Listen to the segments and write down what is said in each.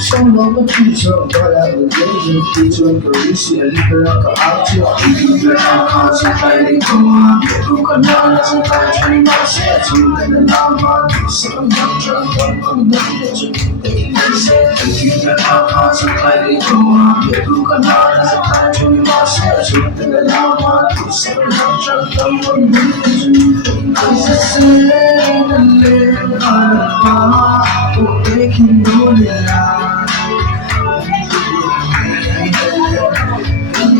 生活不追求，我来不追求，追求个历史里边那个傲娇，一个好好是海里头啊，不管哪里是白天那些出来的浪漫，想要这样不能的只得那些，一个好好是海里头啊，不管哪里是白天那些出来的浪漫，想要这样不能的只得那些，谁的脸看吧，我也看不了。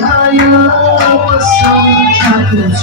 I know some happens